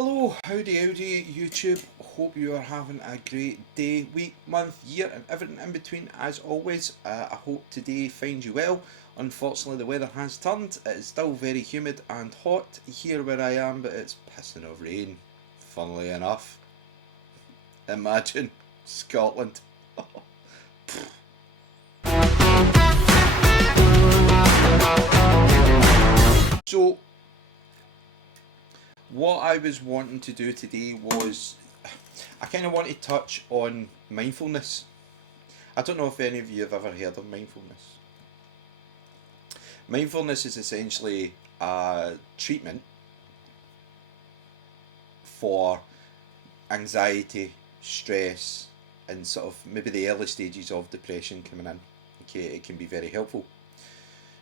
Hello, howdy YouTube. Hope you are having a great day, week, month, year, and everything in between. As always, I hope today finds you well. Unfortunately, the weather has turned. It is still very humid and hot here where I am, but it's pissing of rain. Funnily enough, imagine Scotland. So, what I was wanting to do today was I kind of want to touch on mindfulness. I don't know if any of you have ever heard of mindfulness. Mindfulness is essentially a treatment for anxiety, stress, and sort of maybe the early stages of depression coming in. Okay, it can be very helpful.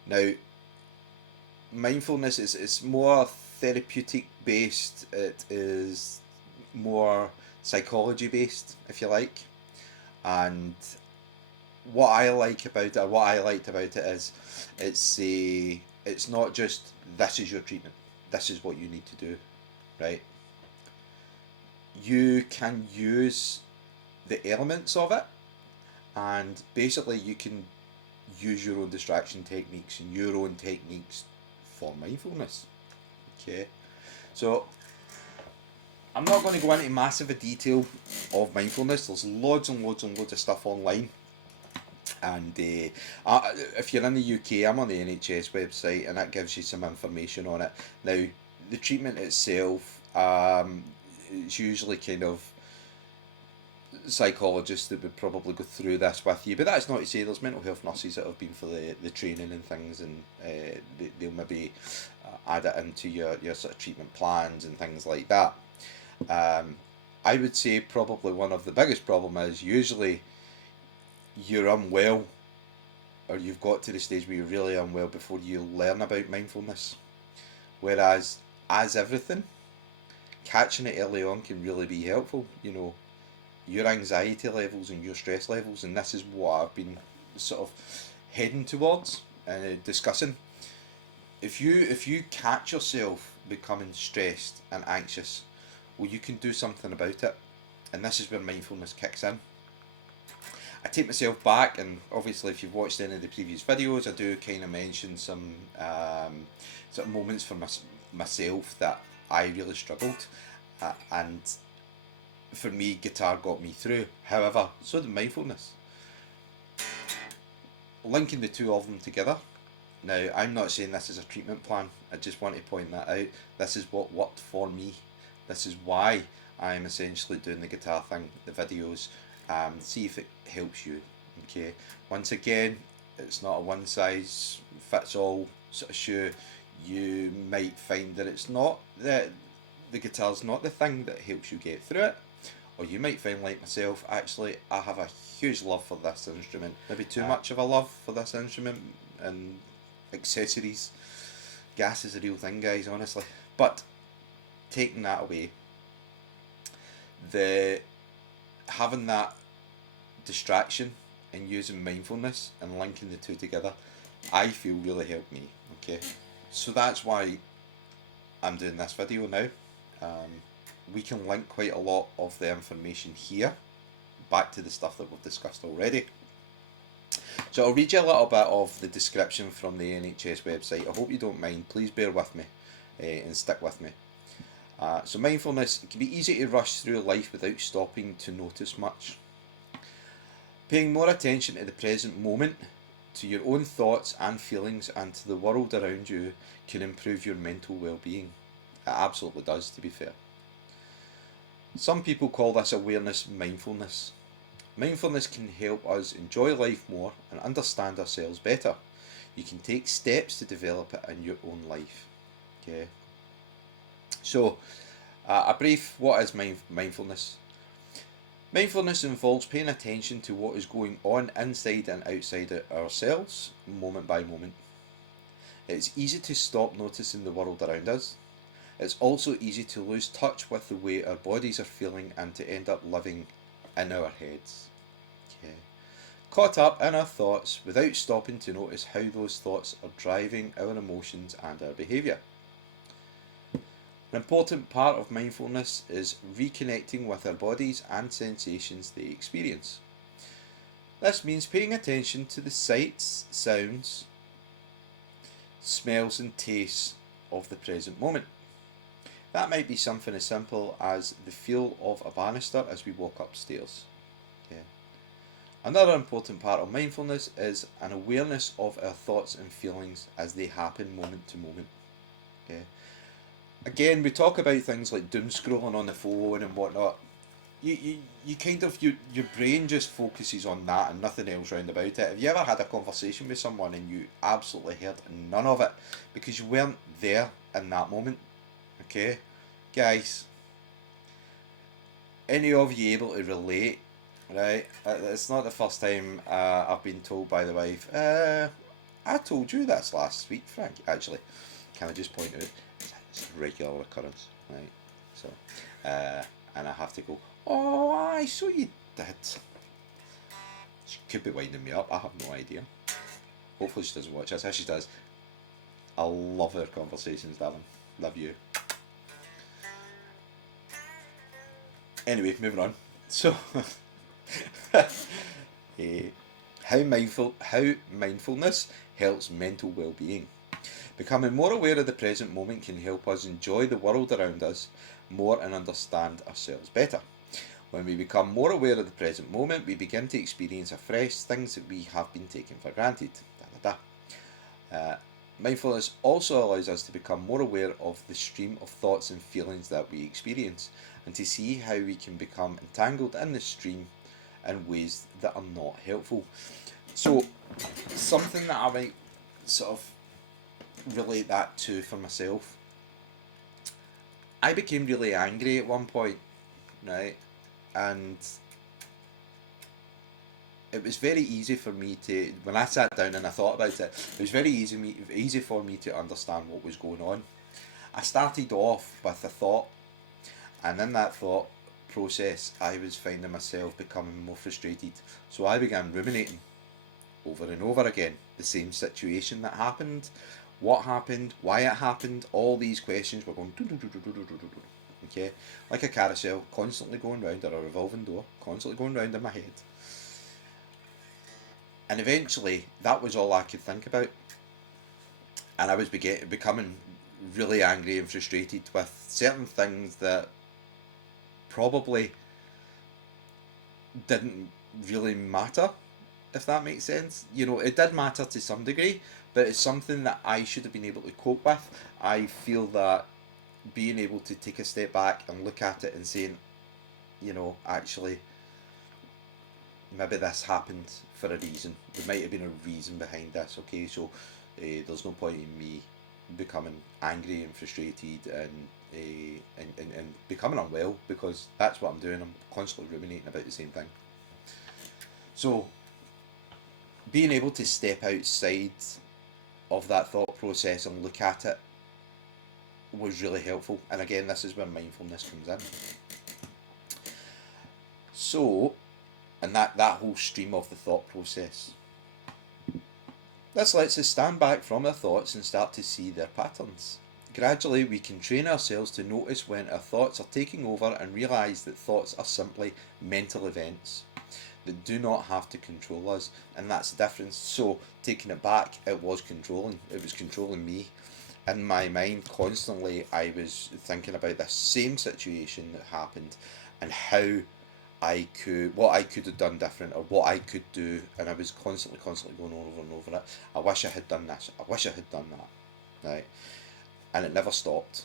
Now, mindfulness is more therapeutic based. It is more psychology based, if you like. And what I like about it, or what I liked about it, is it's not just this is your treatment, this is what you need to do, right? You can use the elements of it, and basically you can use your own distraction techniques and your own techniques for mindfulness. Okay, so I'm not going to go into massive detail of mindfulness. There's loads and loads and loads of stuff online. And if you're in the UK, I'm on the NHS website, and that gives you some information on it. Now, the treatment itself, it's usually kind of psychologists that would probably go through this with you. But that's not to say there's mental health nurses that have been for the training and things, and they'll maybe add it into your sort of treatment plans and things like that. I would say probably one of the biggest problem is usually you're unwell, or you've got to the stage where you're really unwell before you learn about mindfulness. Whereas, as everything, catching it early on can really be helpful. You know, your anxiety levels and your stress levels, and this is what I've been sort of heading towards and discussing. If you catch yourself becoming stressed and anxious, well, you can do something about it, and this is where mindfulness kicks in. I take myself back, and obviously, if you've watched any of the previous videos, I do kind of mention some sort of moments for myself that I really struggled, and for me, guitar got me through. However, so did mindfulness. Linking the two of them together. Now, I'm not saying this is a treatment plan. I just want to point that out. This is what worked for me. This is why I'm essentially doing the guitar thing, the videos. See if it helps you. Okay. Once again, it's not a one size fits all sort of shoe. You might find that it's not that the guitar's not the thing that helps you get through it, or you might find, like myself, actually I have a huge love for this instrument. Maybe too much of a love for this instrument and accessories. Gas is a real thing, guys. Honestly, but taking that away, the having that distraction and using mindfulness and linking the two together, I feel really helped me. Okay, so that's why I'm doing this video now. We can link quite a lot of the information here back to the stuff that we've discussed already. So I'll read you a little bit of the description from the NHS website. I hope you don't mind. Please bear with me and stick with me. So mindfulness, it can be easy to rush through life without stopping to notice much. Paying more attention to the present moment, to your own thoughts and feelings, and to the world around you can improve your mental well-being. It absolutely does, to be fair. Some people call this awareness mindfulness. Mindfulness can help us enjoy life more and understand ourselves better. You can take steps to develop it in your own life. Okay. So, a brief, what is mindfulness? Mindfulness involves paying attention to what is going on inside and outside ourselves, moment by moment. It's easy to stop noticing the world around us. It's also easy to lose touch with the way our bodies are feeling and to end up living in our heads. Okay. Caught up in our thoughts without stopping to notice how those thoughts are driving our emotions and our behaviour. An important part of mindfulness is reconnecting with our bodies and sensations they experience. This means paying attention to the sights, sounds, smells, and tastes of the present moment. That might be something as simple as the feel of a banister as we walk upstairs. Yeah. Another important part of mindfulness is an awareness of our thoughts and feelings as they happen moment to moment. Yeah. Again, we talk about things like doom scrolling on the phone and whatnot. You kind of your brain just focuses on that and nothing else round about it. Have you ever had a conversation with someone and you absolutely heard none of it because you weren't there in that moment? Okay, guys, any of you able to relate? Right, it's not the first time I've been told by the wife. I told you this last week, Frank. Actually, can I just point out it's a regular occurrence, right? So, and I have to go. Oh, I so you did. She could be winding me up. I have no idea. Hopefully she doesn't watch this. If she does, I love her conversations, darling. Love you. Anyway, moving on. So, eh, how mindfulness helps mental well-being. Becoming more aware of the present moment can help us enjoy the world around us more and understand ourselves better. When we become more aware of the present moment, we begin to experience afresh things that we have been taking for granted. Da, da, da. Mindfulness also allows us to become more aware of the stream of thoughts and feelings that we experience and to see how we can become entangled in the stream in ways that are not helpful. So, something that I might sort of relate that to for myself. I became really angry at one point, right? And it was very easy for me to, when I sat down and I thought about it, it was very easy for me to understand what was going on. I started off with a thought, and in that thought process, I was finding myself becoming more frustrated. So I began ruminating over and over again the same situation that happened, what happened, why it happened, all these questions were going okay, like a carousel, constantly going round, or a revolving door, constantly going round in my head. And eventually, that was all I could think about, and I was becoming really angry and frustrated with certain things that probably didn't really matter, if that makes sense. You know, it did matter to some degree, but it's something that I should have been able to cope with. I feel that being able to take a step back and look at it and saying, you know, actually, maybe this happened for a reason. There might have been a reason behind this, okay? So there's no point in me becoming angry and frustrated and becoming unwell, because that's what I'm doing. I'm constantly ruminating about the same thing. So being able to step outside of that thought process and look at it was really helpful. And again, this is where mindfulness comes in. So, and that whole stream of the thought process. This lets us stand back from our thoughts and start to see their patterns. Gradually, we can train ourselves to notice when our thoughts are taking over and realise that thoughts are simply mental events that do not have to control us, and that's the difference. So, taking it back, it was controlling me. In my mind, constantly, I was thinking about this same situation that happened and how what I could have done different, or what I could do, and I was constantly going over and over it. I wish I had done this. I wish I had done that, right? And it never stopped.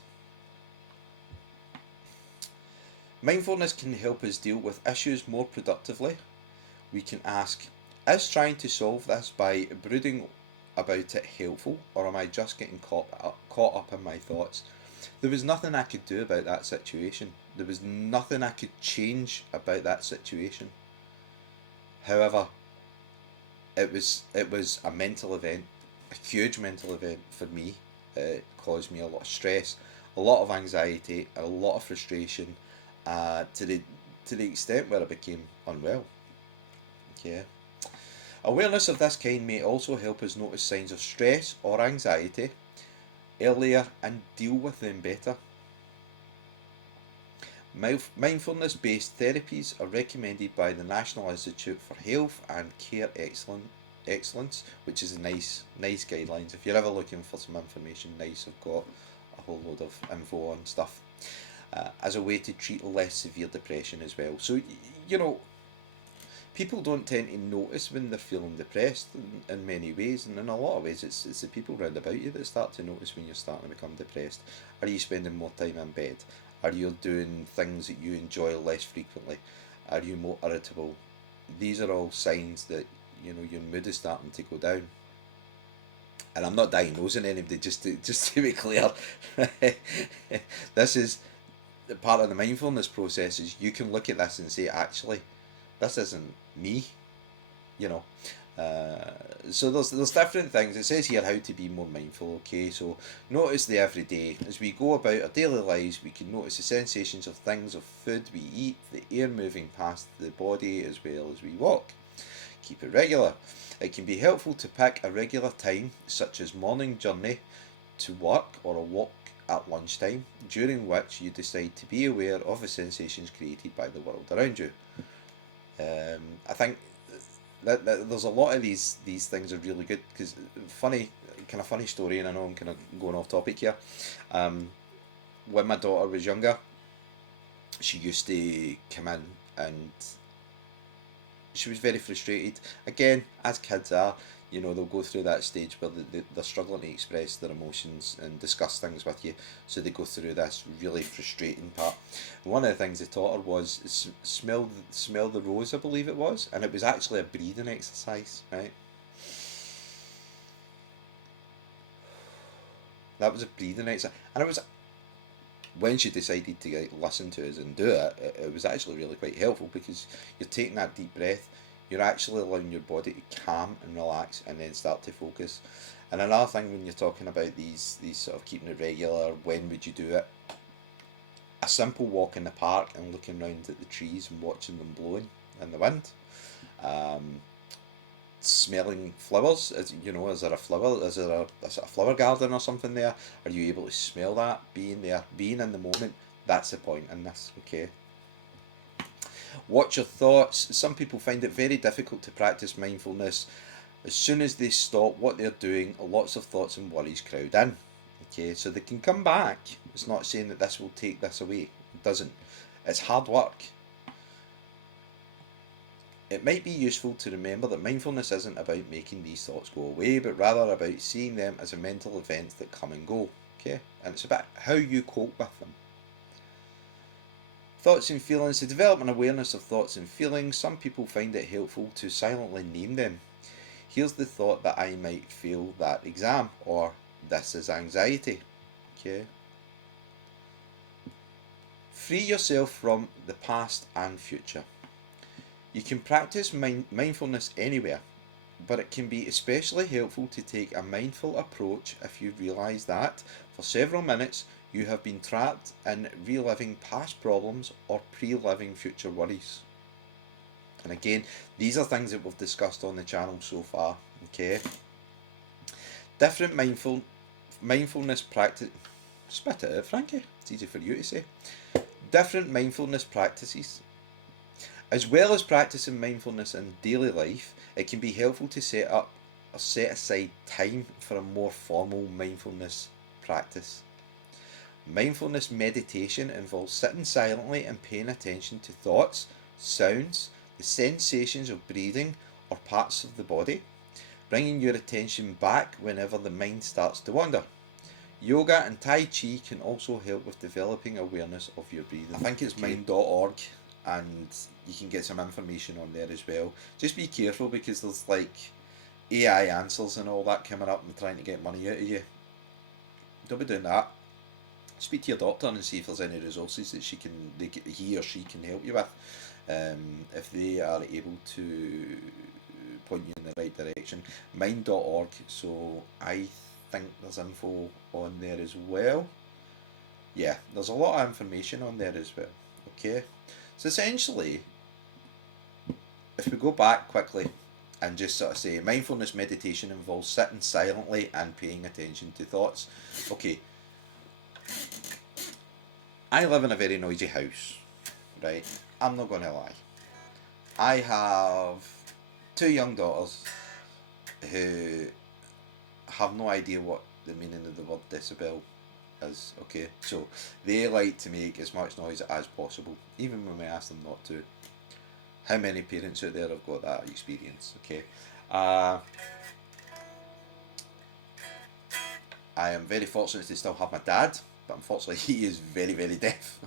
Mindfulness can help us deal with issues more productively. We can ask, is trying to solve this by brooding about it helpful, or am I just getting caught up in my thoughts? There was nothing I could do about that situation. There was nothing I could change about that situation. However, it was a mental event, a huge mental event for me. It caused me a lot of stress, a lot of anxiety, a lot of frustration, to the extent where I became unwell. Okay. Awareness of this kind may also help us notice signs of stress or anxiety earlier and deal with them better. Mindfulness-based therapies are recommended by the National Institute for Health and Care Excellence, which is a nice guidelines. If you're ever looking for some information, nice. I've got a whole load of info on stuff as a way to treat less severe depression as well. So you know, people don't tend to notice when they're feeling depressed in many ways, and in a lot of ways, it's the people round about you that start to notice when you're starting to become depressed. Are you spending more time in bed? Are you doing things that you enjoy less frequently? Are you more irritable? These are all signs that your mood is starting to go down. And I'm not diagnosing anybody, just to be clear. This is part of the mindfulness process. Is you can look at this and say, actually, this isn't me, you know. Uh, so there's different things. It says here how to be more mindful. Okay, so notice the everyday. As we go about our daily lives, we can notice the sensations of things, of food we eat, the air moving past the body as well as we walk. Keep it regular. It can be helpful to pick a regular time, such as morning journey to work or a walk at lunchtime, during which you decide to be aware of the sensations created by the world around you. I think that there's a lot of these things are really good because funny story, and I know I'm kind of going off topic here. Um, when my daughter was younger, she used to come in and she was very frustrated. Again, as kids are, they'll go through that stage where they're struggling to express their emotions and discuss things with you. So they go through this really frustrating part. And one of the things they taught her was smell the rose, I believe it was, and it was actually a breathing exercise, right? That was a breathing exercise, and it was when she decided to listen to us and do it was actually really quite helpful because you're taking that deep breath, you're actually allowing your body to calm and relax and then start to focus. And another thing when you're talking about these sort of keeping it regular, when would you do it? A simple walk in the park and looking around at the trees and watching them blowing in the wind. Um, Smelling flowers, is there a flower, is it a flower garden or something there? Are you able to smell that? Being there, being in the moment, that's the point in this. Okay, watch your thoughts. Some people find it very difficult to practice mindfulness. As soon as they stop what they're doing, lots of thoughts and worries crowd in. Okay, so they can come back. It's not saying that this will take this away. It doesn't. It's hard work. It might be useful to remember that mindfulness isn't about making these thoughts go away, but rather about seeing them as a mental events that come and go. Okay? And it's about how you cope with them. Thoughts and feelings. To develop an awareness of thoughts and feelings, some people find it helpful to silently name them. Here's the thought that I might fail that exam, or this is anxiety. Okay? Free yourself from the past and future. You can practice mindfulness anywhere, but it can be especially helpful to take a mindful approach if you realise that, for several minutes, you have been trapped in reliving past problems or pre-living future worries. And again, these are things that we've discussed on the channel so far. Okay, different mindfulness practice. Spit it out, Frankie. It's easy for you to say. Different mindfulness practices. As well as practicing mindfulness in daily life, it can be helpful to set up or set aside time for a more formal mindfulness practice. Mindfulness meditation involves sitting silently and paying attention to thoughts, sounds, the sensations of breathing or parts of the body, bringing your attention back whenever the mind starts to wander. Yoga and Tai Chi can also help with developing awareness of your breathing. I think it's mind.org, and you can get some information on there as well. Just be careful because there's like AI answers and all that coming up and trying to get money out of you. Don't be doing that. Speak to your doctor and see if there's any resources that he or she can help you with. If they are able to point you in the right direction. Mind.org, so I think there's info on there as well. Yeah, there's a lot of information on there as well. Okay, so essentially, if we go back quickly and just sort of say mindfulness meditation involves sitting silently and paying attention to thoughts. Okay, I live in a very noisy house, right? I'm not going to lie. I have two young daughters who have no idea what the meaning of the word decibel is, okay? So they like to make as much noise as possible, even when we ask them not to. How many parents out there have got that experience, okay? Uh, I am very fortunate to still have my dad, but unfortunately he is very, very deaf.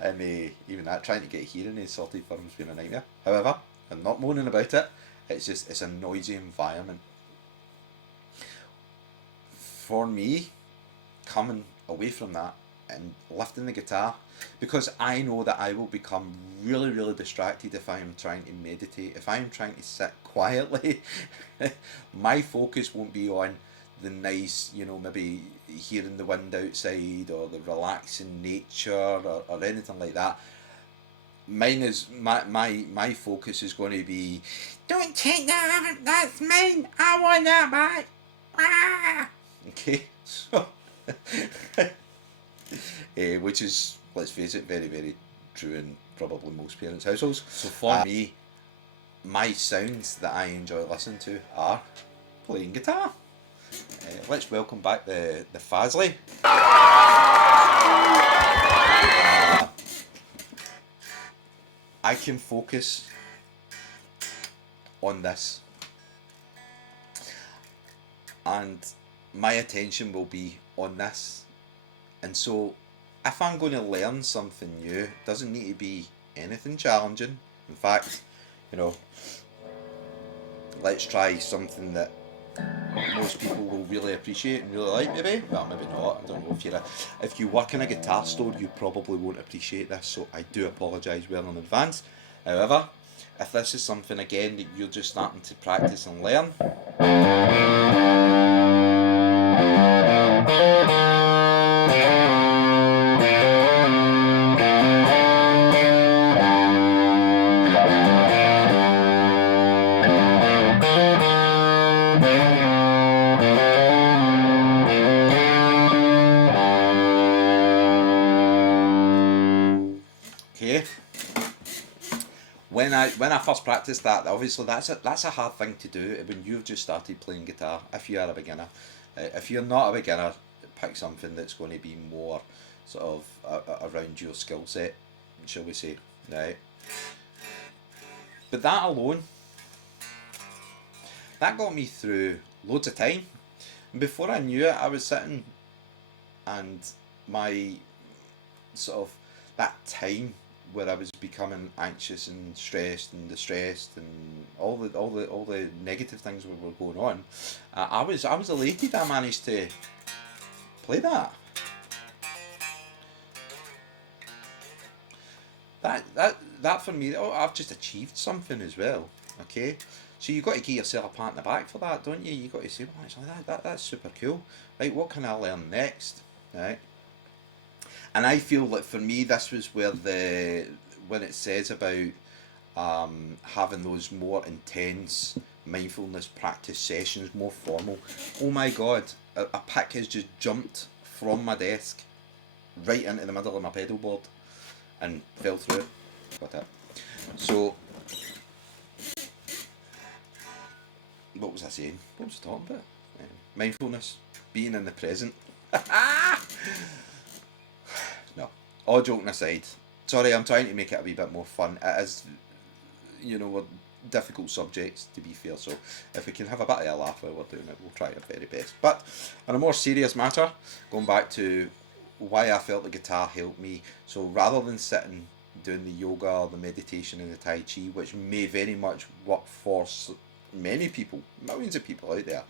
And even that, trying to get hearing aids sorted for him has been a nightmare. However, I'm not moaning about it. It's a noisy environment. For me, coming away from that and lifting the guitar, because I know that I will become really, really distracted if I am trying to meditate. If I am trying to sit quietly, my focus won't be on the nice, maybe hearing the wind outside or the relaxing nature or anything like that. Mine is my focus is going to be, don't take that, that's mine, I want that back. Ah! Okay, so which is, let's face it, very, very true in probably most parents' households. So for me, my sounds that I enjoy listening to are playing guitar. Let's welcome back the Fazley. I can focus on this, and my attention will be on this. And so, if I'm going to learn something new, it doesn't need to be anything challenging. In fact, let's try something that most people will really appreciate and really like, maybe. Well, maybe not. I don't know if you work in a guitar store, you probably won't appreciate this, so I do apologise well in advance. However, if this is something again that you're just starting to practice and learn, okay. When I first practiced that, obviously that's a hard thing to do when you've just started playing guitar. If you are a beginner, if you're not a beginner, pick something that's going to be more sort of around your skill set, shall we say, right? But that alone, that got me through loads of time. And before I knew it, I was sitting, and my sort of that time where I was becoming anxious and stressed and distressed and all the negative things that were going on, I was elated. I managed to play that. That for me, I've just achieved something as well. Okay, so you got to give yourself a pat on the back for that, don't you? You got to say, well, actually, that's super cool. Right, what can I learn next? Right. And I feel like for me, this was where when it says about having those more intense mindfulness practice sessions, more formal. Oh my God, a pick has just jumped from my desk right into the middle of my pedal board and fell through it. Got it. So, what was I saying? What was I talking about? Mindfulness, being in the present. No, all joking aside. Sorry, I'm trying to make it a wee bit more fun. It is, we're difficult subjects, to be fair, so if we can have a bit of a laugh while we're doing it, we'll try our very best. But on a more serious matter, going back to why I felt the guitar helped me, so rather than sitting doing the yoga or the meditation and the tai chi, which may very much work for many people, millions of people out there,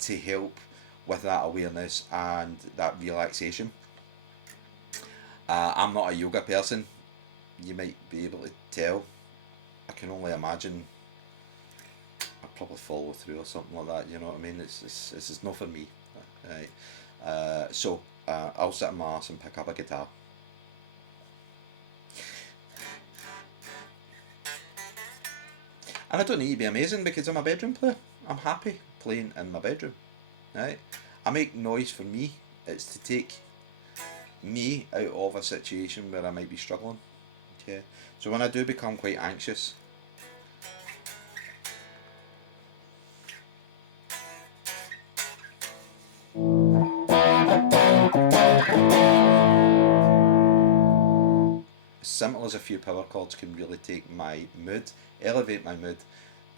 to help with that awareness and that relaxation. I'm not a yoga person, you might be able to tell. I can only imagine I'd probably follow through or something like that, you know what I mean? This is not for me. Right? So I'll sit on my ass and pick up a guitar. And I don't need to be amazing because I'm a bedroom player. I'm happy playing in my bedroom. Right? I make noise for me. It's to take me out of a situation where I might be struggling. Okay, so when I do become quite anxious, as simple as a few power chords can really take my mood, elevate my mood,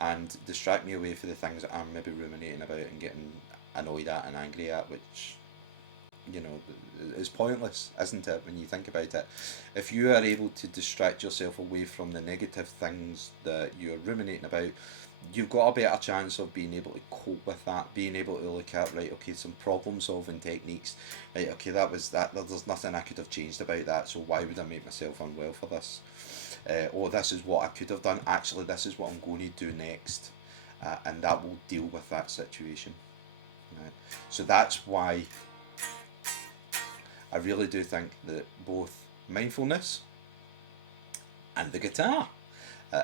and distract me away from the things that I'm maybe ruminating about and getting annoyed at and angry at, which, you know, is pointless, isn't it, when you think about it? If you are able to distract yourself away from the negative things that you're ruminating about, you've got a better chance of being able to cope with that, being able to look at, right, okay, some problem solving techniques, right, okay, that was that, there's nothing I could have changed about that, so why would I make myself unwell for this? Or this is what I could have done, actually this is what I'm going to do next, and that will deal with that situation. Right? So that's why I really do think that both mindfulness and the guitar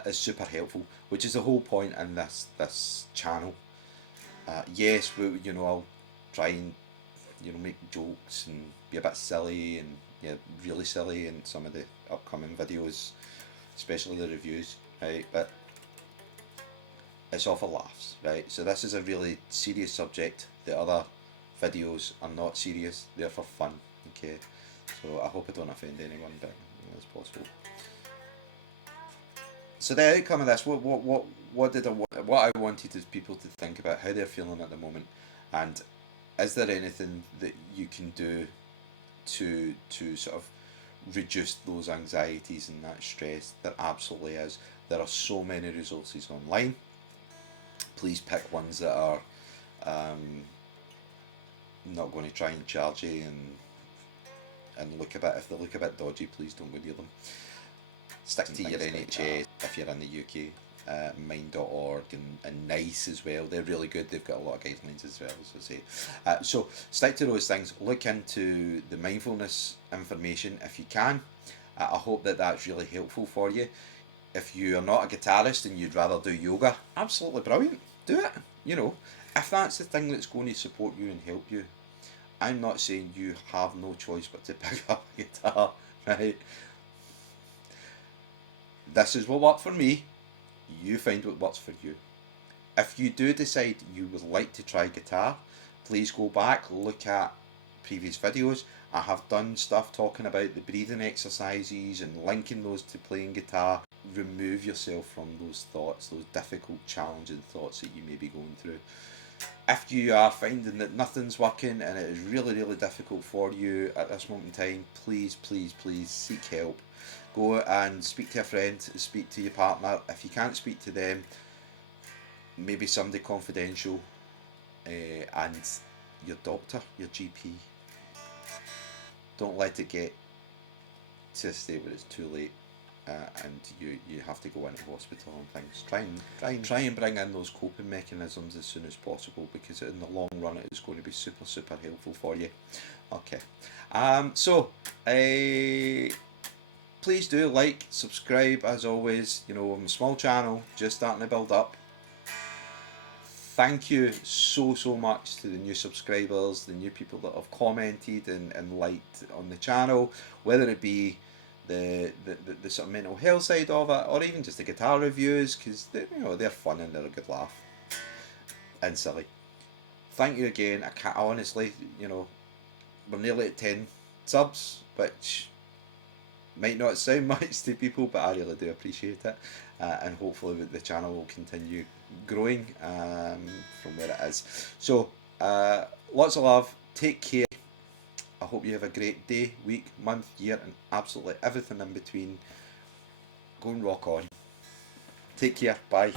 is super helpful, which is the whole point in this channel. Yes, I'll try and make jokes and be a bit silly and really silly in some of the upcoming videos, especially the reviews, right? But it's all for laughs, right? So this is a really serious subject. The other videos are not serious; they're for fun. Okay, so I hope I don't offend anyone, but as possible. So the outcome of this, what I wanted is people to think about how they're feeling at the moment, and is there anything that you can do to sort of reduce those anxieties and that stress? There absolutely is. There are so many resources online. Please pick ones that are not going to try and charge you and look a bit, if they look a bit dodgy, please don't go near them. Stick to your NHS if you're in the UK. Mind.org and NICE as well. They're really good. They've got a lot of guidelines as well, as I say. So stick to those things. Look into the mindfulness information if you can. I hope that that's really helpful for you. If you are not a guitarist and you'd rather do yoga, absolutely brilliant. Do it. If that's the thing that's going to support you and help you, I'm not saying you have no choice but to pick up a guitar, right? This is what worked for me. You find what works for you. If you do decide you would like to try guitar, please go back, look at previous videos. I have done stuff talking about the breathing exercises and linking those to playing guitar. Remove yourself from those thoughts, those difficult, challenging thoughts that you may be going through. If you are finding that nothing's working and it is really, really difficult for you at this moment in time, please, please, please seek help. Go and speak to a friend, speak to your partner. If you can't speak to them, maybe somebody confidential, and your doctor, your GP. Don't let it get to a state where it's too late and you have to go into hospital and things. Try and bring in those coping mechanisms as soon as possible, because in the long run it is going to be super, super helpful for you. Okay, so please do like, subscribe. As always, I'm a small channel just starting to build up. Thank you so much to the new subscribers, the new people that have commented and liked on the channel, whether it be the sort of mental health side of it, or even just the guitar reviews, because they're fun and they're a good laugh and silly. Thank you again. I can't honestly, we're nearly at 10 subs, which might not sound much to people, but I really do appreciate it, and hopefully the channel will continue growing from where it is. So lots of love, take care. I hope you have a great day, week, month, year, and absolutely everything in between. Go and rock on. Take care, bye.